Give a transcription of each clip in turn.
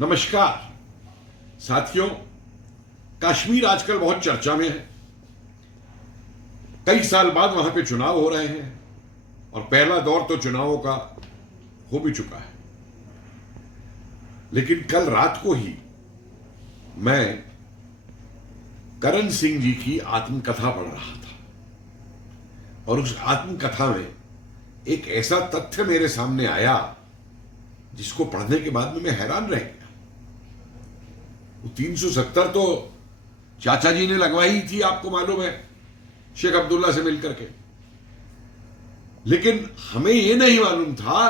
नमस्कार साथियों, कश्मीर आजकल बहुत चर्चा में है। कई साल बाद वहां पे चुनाव हो रहे हैं और पहला दौर तो चुनावों का हो भी चुका है। लेकिन कल रात को ही मैं करण सिंह जी की आत्मकथा पढ़ रहा था और उस आत्मकथा में एक ऐसा तथ्य मेरे सामने आया जिसको पढ़ने के बाद में मैं हैरान रह गया। वो 370 तो चाचा जी ने लगवाई थी, आपको मालूम है, शेख अब्दुल्ला से मिलकर के। लेकिन हमें यह नहीं मालूम था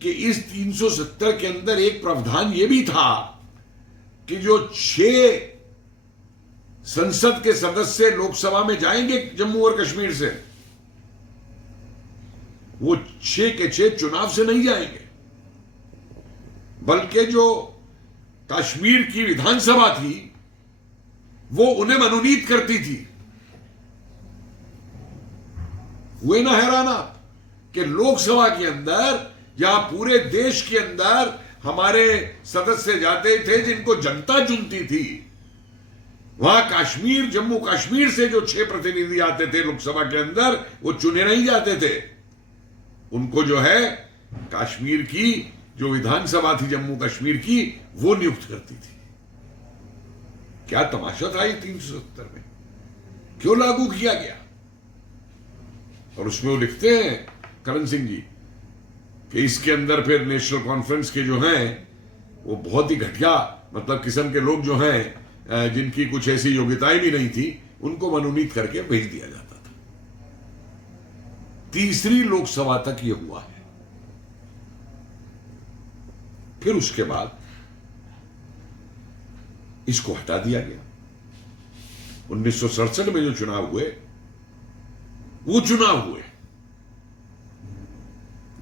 कि इस 370 के अंदर एक प्रावधान यह भी था कि जो 6 संसद के सदस्य लोकसभा में जाएंगे जम्मू और कश्मीर से, वो 6 के 6 चुनाव से नहीं जाएंगे, बल्कि जो कश्मीर की विधानसभा थी वो उन्हें मनोनीत करती थी। हुए ना हैरान आप कि लोकसभा के अंदर या पूरे देश के अंदर हमारे सदस्य जाते थे जिनको जनता चुनती थी, वहां कश्मीर, जम्मू कश्मीर से जो 6 प्रतिनिधि आते थे लोकसभा के अंदर, वो चुने नहीं जाते थे। उनको जो है कश्मीर की जो विधानसभा थी जम्मू कश्मीर की, वो नियुक्त करती थी। क्या तमाशा था ये 370 में, क्यों लागू किया गया? और उसमें वो लिखते हैं करण सिंह जी कि इसके अंदर फिर नेशनल कॉन्फ्रेंस के जो हैं वो बहुत ही घटिया मतलब किस्म के लोग जो हैं, जिनकी कुछ ऐसी योग्यताएं भी नहीं थी, उनको मनोनीत करके भेज दिया जाता था। तीसरी लोकसभा तक ये हुआ है। फिर उसके बाद इसको हटा दिया गया। 1967 में जो चुनाव हुए, वो चुनाव हुए,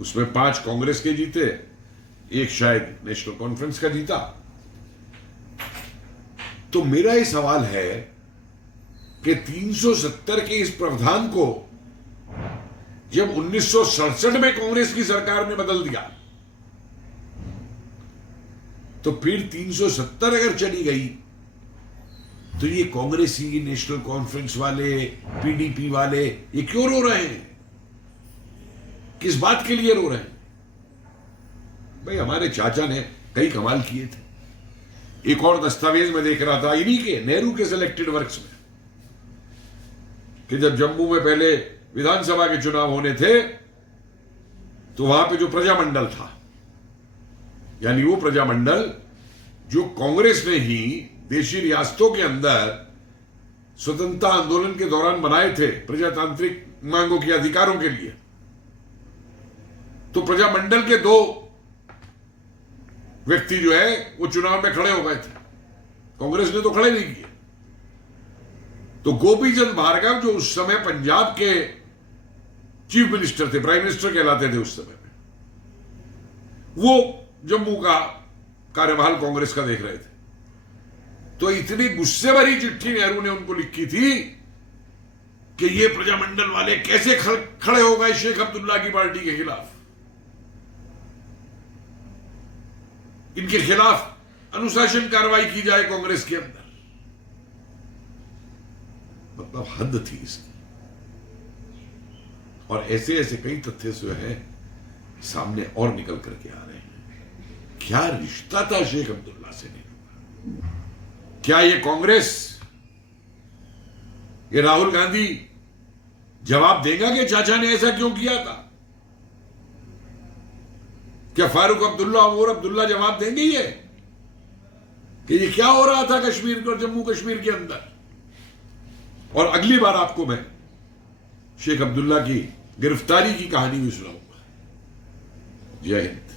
उसमें 5 कांग्रेस के जीते, एक शायद नेशनल कॉन्फ्रेंस का जीता। तो मेरा ये सवाल है कि 370 के इस प्रावधान को जब 1967 में कांग्रेस की सरकार ने बदल दिया, तो फिर 370 अगर चली गई तो ये कांग्रेसी, नेशनल कॉन्फ्रेंस वाले, पीडीपी वाले ये क्यों रो रहे हैं? किस बात के लिए रो रहे हैं? भाई हमारे चाचा ने कई कमाल किए थे। एक और दस्तावेज में देख रहा था इन्हीं के, नेहरू के सिलेक्टेड वर्क्स में, कि जब जम्मू में पहले विधानसभा के चुनाव होने थे तो वहां पे जो प्रजामंडल था, यानी वो प्रजामंडल जो कांग्रेस ने ही देशी रियासतों के अंदर स्वतंत्रता आंदोलन के दौरान बनाए थे प्रजातांत्रिक मांगों के अधिकारों के लिए, तो प्रजामंडल के 2 व्यक्ति जो है वो चुनाव में खड़े हो गए थे। कांग्रेस ने तो खड़े नहीं किए। तो गोपी चंद भार्गव जो उस समय पंजाब के चीफ मिनिस्टर थे, प्राइम मिनिस्टर कहलाते थे उस समय में, वो जम्मू का कार्यभार कांग्रेस का देख रहे थे। तो इतनी गुस्से भरी चिट्ठी नेहरू ने उनको लिखी थी कि ये प्रजामंडल वाले कैसे खड़े हो गए शेख अब्दुल्ला की पार्टी के खिलाफ, इनके खिलाफ अनुशासन कार्रवाई की जाए कांग्रेस के अंदर। मतलब हद थी इसकी। और ऐसे ऐसे कई तथ्य जो है सामने और निकल करके आ रहे हैं। क्या रिश्ता था शेख अब्दुल्ला से नेहरू का? क्या ये कांग्रेस, ये राहुल गांधी जवाब देगा कि चाचा ने ऐसा क्यों किया था? क्या फारूक अब्दुल्ला, उमर अब्दुल्ला जवाब देंगे ये कि ये क्या हो रहा था कश्मीर और जम्मू कश्मीर के अंदर? और अगली बार आपको मैं शेख अब्दुल्ला की गिरफ्तारी की कहानी भी सुनाऊंगा। जय हिंद।